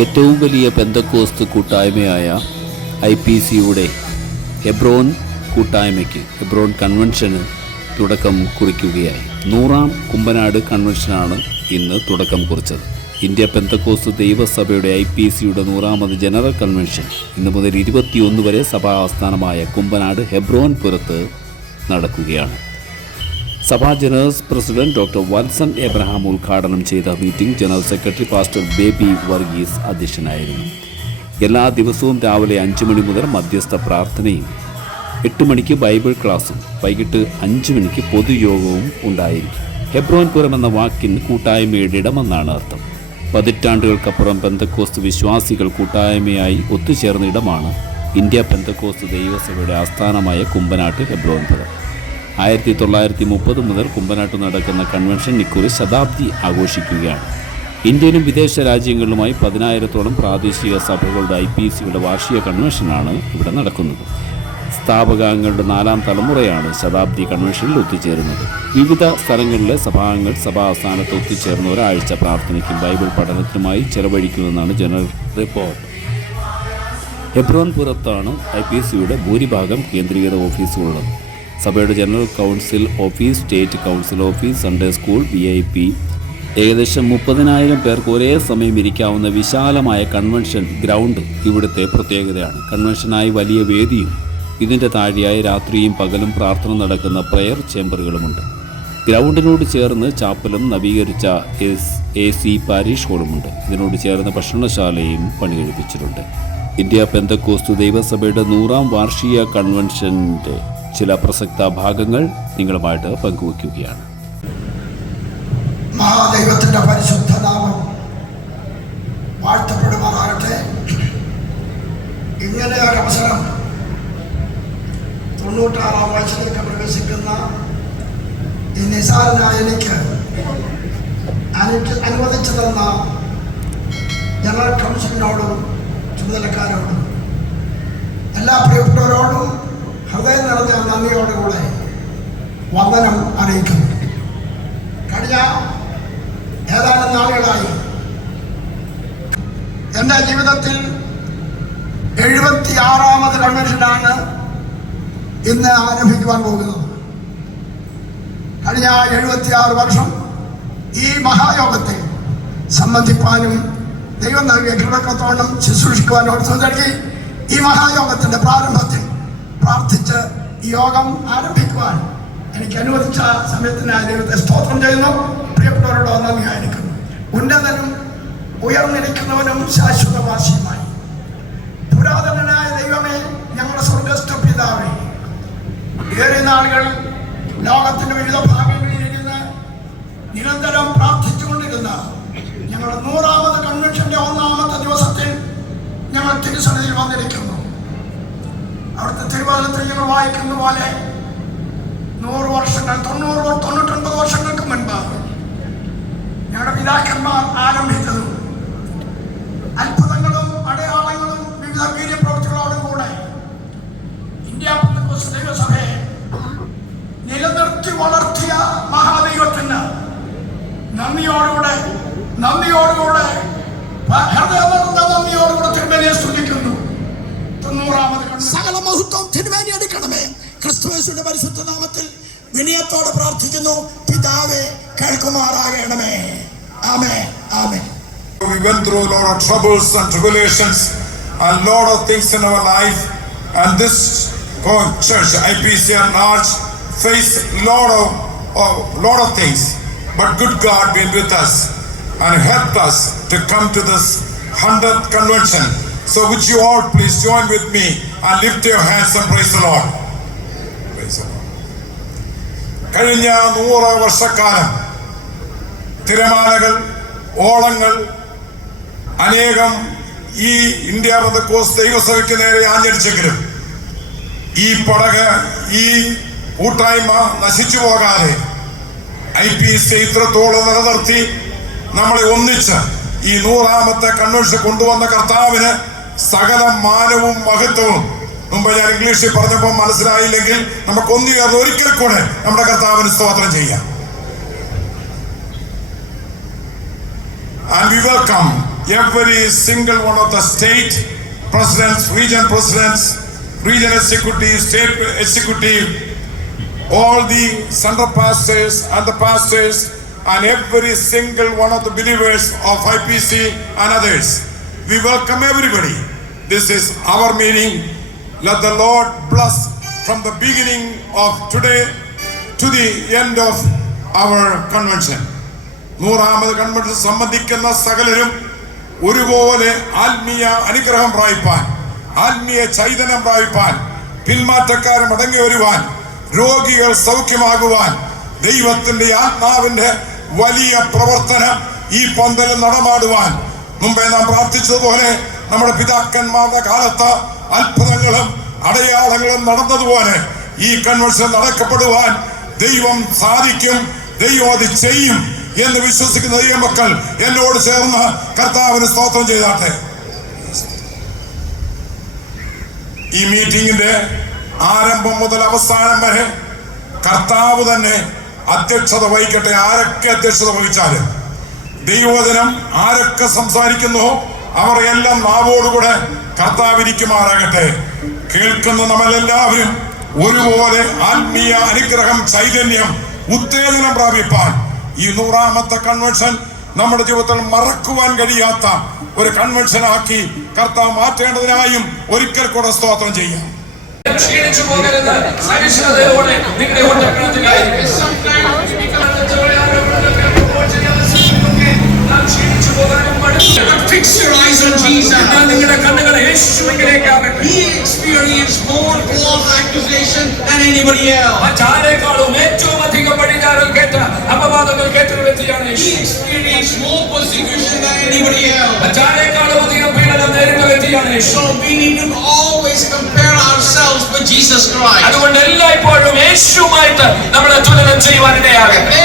ഏറ്റവും വലിയ പെന്തക്കോസ്ത് കൂട്ടായ്മയായ ഐ പി സിയുടെ എബ്രോൺ കൂട്ടായ്മയ്ക്ക് എബ്രോൺ കൺവെൻഷന് തുടക്കം കുറിക്കുകയായി. നൂറാം കുമ്പനാട് കൺവെൻഷനാണ് ഇന്ന് തുടക്കം കുറിച്ചത്. ഇന്ത്യ പെന്തക്കോസ്ത് ദൈവസഭയുടെ ഐ പി സിയുടെ നൂറാമത് ജനറൽ കൺവെൻഷൻ ഇന്ന് മുതൽ ഇരുപത്തിയൊന്ന് വരെ സഭാ ആസ്ഥാനമായ കുമ്പനാട് ഹെബ്രോൻ പുരത്ത് നടക്കുകയാണ്. സഭാ general president doctor Valsan Abraham ഉദ്ഘാടനം ചെയ്ത meeting general secretary pastor Baby Varghese അധ്യക്ഷനായിരുന്നു. എല്ലാ ദിവസവും രാവിലെ അഞ്ച് മണി മുതൽ മധ്യസ്ഥ പ്രാർത്ഥനയും എട്ട് മണിക്ക് ബൈബിൾ ക്ലാസും വൈകിട്ട് അഞ്ച് മണിക്ക് പൊതുയോഗവും ഉണ്ടായിരിക്കും. ഹെബ്രോൻ പുരം എന്ന വാക്കിന് കൂട്ടായ്മയുടെ ഇടമെന്നാണ് അർത്ഥം. പതിറ്റാണ്ടുകൾക്കപ്പുറം പെന്തക്കോസ്ത് വിശ്വാസികൾ കൂട്ടായ്മയായി ഒത്തുചേർന്ന ഇടമാണ് ഇന്ത്യ പെന്തക്കോസ്ത് ദൈവസഭയുടെ ആസ്ഥാനമായ കുമ്പനാട്ട് ഹെബ്രോൻ പുരം. ആയിരത്തി തൊള്ളായിരത്തി മുപ്പത് മുതൽ കുമ്പനാട്ട് നടക്കുന്ന കൺവെൻഷൻ ഇക്കുറി ശതാബ്ദി ആഘോഷിക്കുകയാണ്. ഇന്ത്യയിലും വിദേശ രാജ്യങ്ങളിലുമായി പതിനായിരത്തോളം പ്രാദേശിക സഭകളുടെ ഐ പി സിയുടെ വാർഷിക കൺവെൻഷനാണ് ഇവിടെ നടക്കുന്നത്. സ്ഥാപകാംഗങ്ങളുടെ നാലാം തലമുറയാണ് ശതാബ്ദി കൺവെൻഷനിൽ ഒത്തുചേരുന്നത്. വിവിധ സ്ഥലങ്ങളിലെ സഭാംഗങ്ങൾ സഭാ സഭാസ്ഥാനത്ത് ഒത്തുചേർന്ന് ഒരാഴ്ച പ്രാർത്ഥനയ്ക്കും ബൈബിൾ പഠനത്തിനുമായി ചെലവഴിക്കുമെന്നാണ് ജനറൽ റിപ്പോർട്ട്. ഹെബ്രോൻ പുറത്താണ് ഐ പി സിയുടെ ഭൂരിഭാഗം കേന്ദ്രീകൃത ഓഫീസുകളുള്ളത്. സഭയുടെ general council office state council office Sunday school V I P ഏകദേശം മുപ്പതിനായിരം പേർക്ക് ഒരേ സമയം ഇരിക്കാവുന്ന വിശാലമായ കൺവെൻഷൻ ഗ്രൗണ്ട് ഇവിടുത്തെ പ്രത്യേകതയാണ്. കൺവെൻഷനായി വലിയ വേദിയും ഇതിന്റെ താഴെയായി രാത്രിയും പകലും പ്രാർത്ഥന നടക്കുന്ന പ്രെയർ ചേംബറുകളുമുണ്ട് ഗ്രൗണ്ടിനോട് ചേർന്ന് ചാപ്പലും നവീകരിച്ച എസ് എ സി പാരീഷ് ഹോളുമുണ്ട് ഇതിനോട് ചേർന്ന് ഭക്ഷണശാലയും പണികഴിപ്പിച്ചിട്ടുണ്ട്. ഇന്ത്യ പെന്തക്കോസ്തു ദൈവസഭയുടെ നൂറാം വാർഷിക കൺവെൻഷന്റെ ചില പ്രസക്ത ഭാഗങ്ങൾ നിങ്ങളുമായിട്ട് പങ്കുവയ്ക്കുകയാണ്. മഹാദൈവത്തിന്റെ പരിശുദ്ധ നാമം വാഴ്ത്തപ്പെടുമാറാകട്ടെ. ഇങ്ങനെ ഒരു അവസരം തൊണ്ണൂറ്റാറാം വയസ്സിലേക്ക് പ്രവേശിക്കുന്ന ഈ നിസാരനായ എനിക്ക് അനു- അനുവദിച്ചു തന്ന ജനറൽ കൗൺസിലിനോടും ചുമതലക്കാരോടും എല്ലാ പ്രിയപ്പെട്ടവരോടും ഹൃദയം നന്ദിയോടെ നന്ദിയോടുകൂടെ വന്ദനം അറിയിക്കുന്നു. കഴിഞ്ഞ ഏതാനും നാളുകളായി എന്റെ ജീവിതത്തിൽ എഴുപത്തിയാറാമത് കൺവെൻഷനാണ് ഇന്ന് ആരംഭിക്കുവാൻ പോകുന്നത്. കഴിഞ്ഞ എഴുപത്തിയാറ് വർഷം ഈ മഹായോഗത്തെ സംബന്ധിപ്പാനും ദൈവം നൽകിയ കൃപക്കത്തോളം ശുശ്രൂഷിക്കുവാനും അവർ ഈ മഹായോഗത്തിന്റെ ഈ യോഗം ആരംഭിക്കുവാൻ എനിക്ക് അനുവദിച്ച സമയത്തിനായി ദൈവത്തെ സ്തോത്രം ചെയ്യുന്നു. പ്രിയപ്പെട്ടവരോട് നന്ദി ആയിരിക്കുന്നു. ഉന്നതനും ഉയർന്നിരിക്കുന്നവനും ശാശ്വതവാസിയുമായി പുരാതനനായ ദൈവമേ ഞങ്ങളുടെ സ്വർഗസ്ഥ പിതാവേ ഏറെ നാളുകൾ ലോകത്തിന്റെ വിവിധ ഭാഗങ്ങളിൽ ഇരുന്ന് നിരന്തരം പ്രാർത്ഥിച്ചുകൊണ്ടിരുന്ന ഞങ്ങളുടെ നൂറാമത് കൺവെൻഷന്റെ ഒന്നാമത്തെ ദിവസത്തിൽ ഞങ്ങൾ തിരുസന്നിധിയിൽ വന്നിരിക്കുന്നു. അവിടുത്തെ തിരുവാതിരത്തിൽ ഞങ്ങൾ വായിക്കുന്ന പോലെ നൂറ് വർഷങ്ങൾ തൊണ്ണൂറ് തൊണ്ണൂറ്റൊൻപത് വർഷങ്ങൾക്ക് മുൻപ് ഞങ്ങളുടെ പിതാക്കന്മാർ ആരംഭിച്ചതും. അത്ഭുതങ്ങളും അടയാളങ്ങളും വിവിധ വീര്യപ്രവൃത്തികളോടും കൂടെ ഇന്ത്യ ദൈവസഭയെ നിലനിർത്തി വളർത്തിയ മഹാദൈവത്തിന് നന്ദിയോടുകൂടെ നന്ദിയോടുകൂടെ പ- ക്രിസ്തുവേശുവിന്റെ പരിശുദ്ധ നാമത്തിൽ വിനയത്തോടെ പ്രാർത്ഥിക്കുന്നു പിതാവെ കേൾക്കുമാറാകണമേ ആമേ ആമേ We went through a lot of troubles and tribulations and lot of things in our life. And this oh, church, IPC and large, faced lot of oh, lot of things. But good God been with us and helped us to come to this hundredth convention. So would you all please join with me and lift your hands and praise the Lord. കഴിഞ്ഞ നൂറ് വർഷക്കാലം തിരമാലകൾ ഓളങ്ങൾ അനേകം ഈ India cos ദൈവസഭയ്ക്ക് നേരെ ആഞ്ഞടിച്ചെങ്കിലും ഈ പടക ഈ കൂട്ടായ്മ നശിച്ചു പോകാതെ ഐ പി എസ് ഇത്രത്തോളം നിലനിർത്തി നമ്മളെ ഒന്നിച്ച് ഈ നൂറാമത്തെ കൺവെൻഷൻ കൊണ്ടുവന്ന കർത്താവിന് സകല മാനവും മഹത്വവും മുമ്പ് ഞാൻ ഇംഗ്ലീഷിൽ പറഞ്ഞപ്പോൾ മനസ്സിലായില്ലെങ്കിൽ നമുക്ക് ഒന്നുചേർന്ന് ഒരിക്കൽ കൂടെ നമ്മുടെ കർത്താവിന് സ്തോത്രം ചെയ്യാം And we welcome every single one of the state presidents, region presidents, region executive, state executive, all the center pastors and the pastors and every single one of the believers of IPC and others. We welcome everybody. This is our meeting. Let the Lord bless from the beginning of today to the end of our convention. നൂറാമത് convention സംബന്ധിക്കുന്ന സകലരും ഒരുപോലെ ആത്മീയ അനുഗ്രഹം പ്രാപിപ്പാൻ ആത്മീയ ചൈതന്യം പ്രാപിപ്പാൻ പിന്മാറ്റക്കാർ മടങ്ങി വരുവാൻ രോഗികൾ സൗഖ്യമാകുവാൻ ദൈവത്തിന്റെ ആത്മാവിന്റെ വലിയ പ്രവർത്തനം ഈ പന്തലിൽ നടമാടുവാൻ മുമ്പേ നാം പ്രാർത്ഥിച്ചതുപോലെ നമ്മുടെ പിതാക്കന്മാരുടെ കാലത്ത് അത്ഭുതങ്ങളും അടയാളങ്ങളും നടന്നതുപോലെ ഈ കൺവെൻഷൻ നടക്കപ്പെടുവാൻ ദൈവം സാധിക്കും ദൈവം അത് ചെയ്യും എന്ന് വിശ്വസിക്കുന്ന ദൈവമക്കൾ എന്നോട് ചേർന്ന് കർത്താവിന് സ്തോത്രം ചെയ്താട്ടെ. ഈ മീറ്റിംഗിന്റെ ആരംഭം മുതൽ അവസാനം വരെ കർത്താവ് തന്നെ അധ്യക്ഷത വഹിക്കട്ടെ ആരൊക്കെ അധ്യക്ഷത വഹിച്ചാലും. ദൈവവചനം ആരൊക്കെ സംസാരിക്കുന്നു അവർ എല്ലാം നാവോടുകൂടെ കർത്താവിരിക്കുമാറാകട്ടെ. കേൾക്കുന്ന നമ്മളെല്ലാവരും ഒരുപോലെ ആത്മീയ അനുഗ്രഹം ചൈതന്യം ഉത്തേജനം പ്രാപിപ്പാൻ. ഈ നൂറാമത്തെ കൺവെൻഷൻ നമ്മുടെ ജീവിതത്തിൽ മറക്കുവാൻ കഴിയാത്ത ഒരു കൺവെൻഷൻ ആക്കി കർത്താവ് മാറ്റേണ്ടതിനായും ഒരിക്കൽ കൂടെ സ്തോത്രം ചെയ്യാം. ക്ഷീണിച്ചു പോകരുത്. Fix your eyes on Jesus. He experienced more false accusation than anybody else. He experienced more persecution than anybody else. So we need to always compare ourselves with Jesus Christ. അതുകൊണ്ട് എല്ലായ്പ്പോഴും യേശുമായിട്ട് നമ്മളെ തുലനം ചെയ്യുവാനിടയാകട്ടെ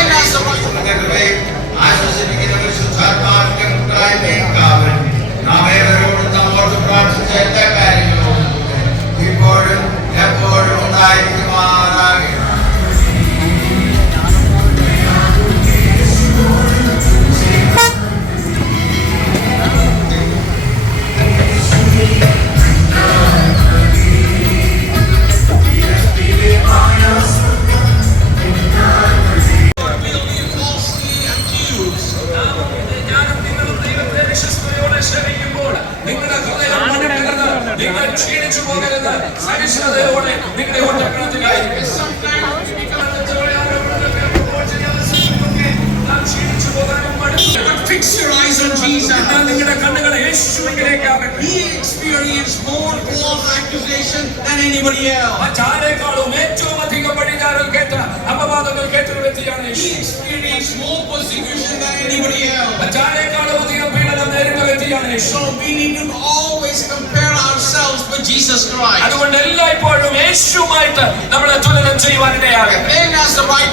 experienced more false accusation than anybody else. മറ്റാരെക്കാളും ഏറ്റവും അധികം പടിഞ്ഞാറിൽ കേട്ട അപവാദങ്ങൾ കേട്ടൊരു വ്യക്തിയാണ് യേശു He experienced more persecution than anybody else. മറ്റാരെക്കാളും അധികം പീഡനം നേരിട്ട വ്യക്തിയാണ് യേശു So we need to always compare ourselves with Jesus Christ. അതുകൊണ്ട് എല്ലായ്പ്പോഴും യേശുമായിട്ട് നമ്മൾ തുലനം ചെയ്യുവാനിടയാകട്ടെ Then as the right